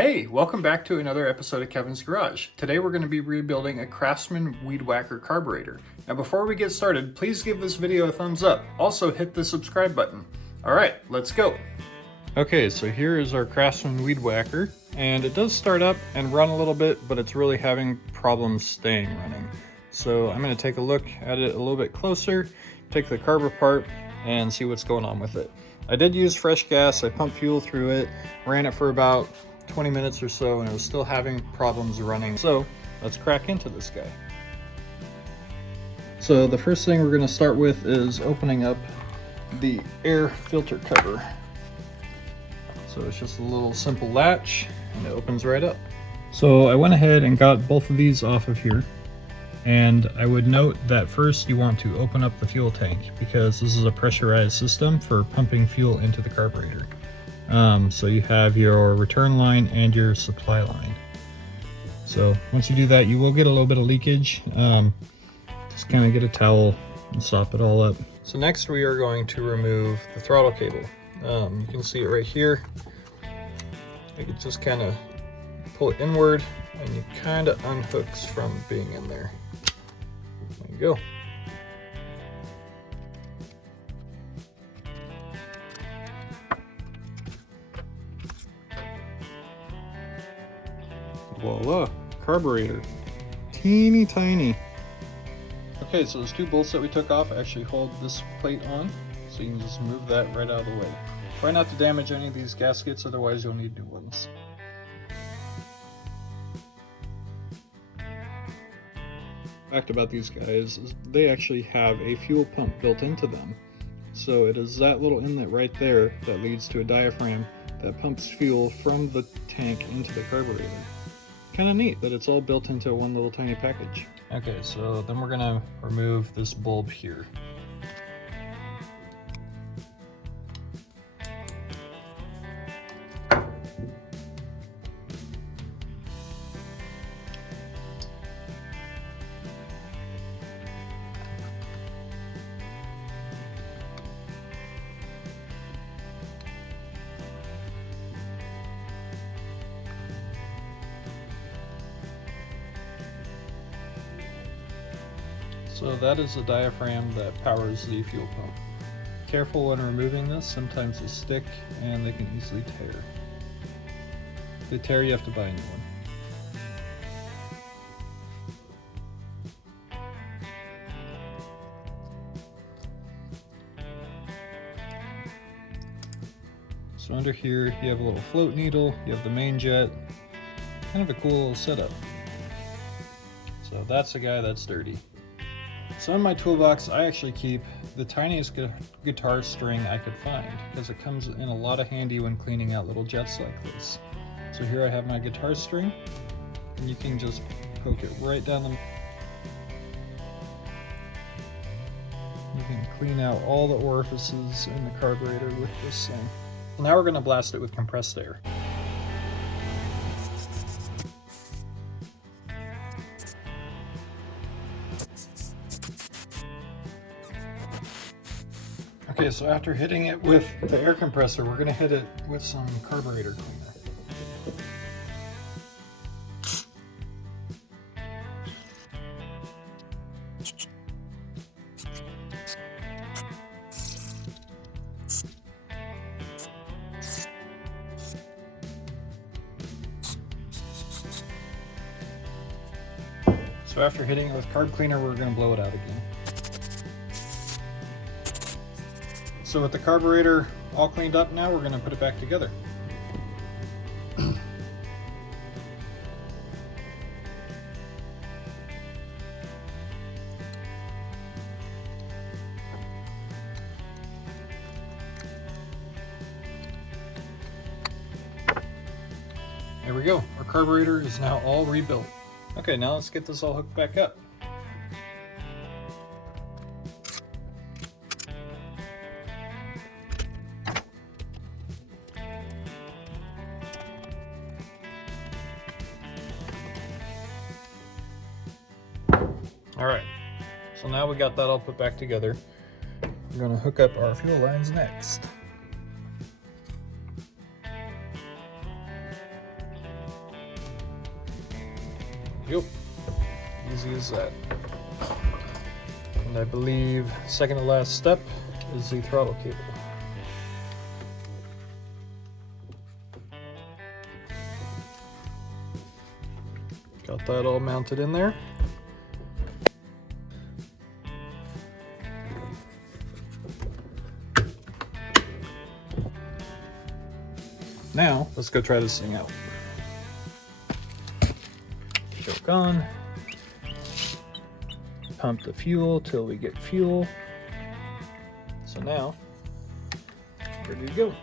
Hey, welcome back to another episode of Kevin's Garage. Today we're going to be rebuilding a Craftsman Weed Whacker carburetor. Now before we get started, please give this video a thumbs up. Also hit the subscribe button. Alright, let's go. Okay, so here is our Craftsman Weed Whacker, and it does start up and run a little bit, but it's really having problems staying running. So I'm going to take a look at it a little bit closer, take the carb apart, and see what's going on with it. I did use fresh gas, I pumped fuel through it, ran it for about 20 minutes or so, and it was still having problems running. So let's crack into this guy. So the first thing we're going to start with is opening up the air filter cover. So it's just a little simple latch and it opens right up. So I went ahead and got both of these off of here, and I would note that first you want to open up the fuel tank because this is a pressurized system for pumping fuel into the carburetor. So you have your return line and your supply line. So once you do that, you will get a little bit of leakage. Just kind of get a towel and sop it all up. So next we are going to remove the throttle cable. You can see it right here. You can just kind of pull it inward and it kind of unhooks from being in there. There you go. Voila, carburetor, teeny tiny. Okay, so those two bolts that we took off actually hold this plate on, so you can just move that right out of the way. Try not to damage any of these gaskets, otherwise you'll need new ones. Fact about these guys is they actually have a fuel pump built into them. So it is that little inlet right there that leads to a diaphragm that pumps fuel from the tank into the carburetor. Kind of neat that it's all built into one little tiny package. Okay, so then we're gonna remove this bulb here. So that is the diaphragm that powers the fuel pump. Careful when removing this, sometimes they stick and they can easily tear. If they tear, you have to buy a new one. So under here, you have a little float needle, you have the main jet, kind of a cool little setup. So that's the guy that's dirty. So in my toolbox, I actually keep the tiniest guitar string I could find because it comes in a lot of handy when cleaning out little jets like this. So here I have my guitar string, and you can just poke it right down the... You can clean out all the orifices in the carburetor with this thing. So now we're going to blast it with compressed air. Okay, so after hitting it with the air compressor, we're going to hit it with some carburetor cleaner. So after hitting it with carb cleaner, we're going to blow it out again. So with the carburetor all cleaned up now, we're going to put it back together. There we go. Our carburetor is now all rebuilt. Okay, now let's get this all hooked back up. Alright, so now we got that all put back together. We're going to hook up our fuel lines next. Yep, easy as that. And I believe second to last step is the throttle cable. Got that all mounted in there. Now, let's go try this thing out. Choke on. Pump the fuel till we get fuel. So now, ready to go.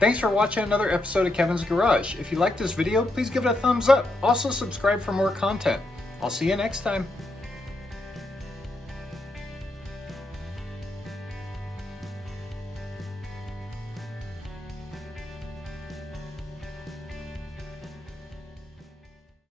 Thanks for watching another episode of Kevin's Garage. If you liked this video, please give it a thumbs up. Also subscribe for more content. I'll see you next time.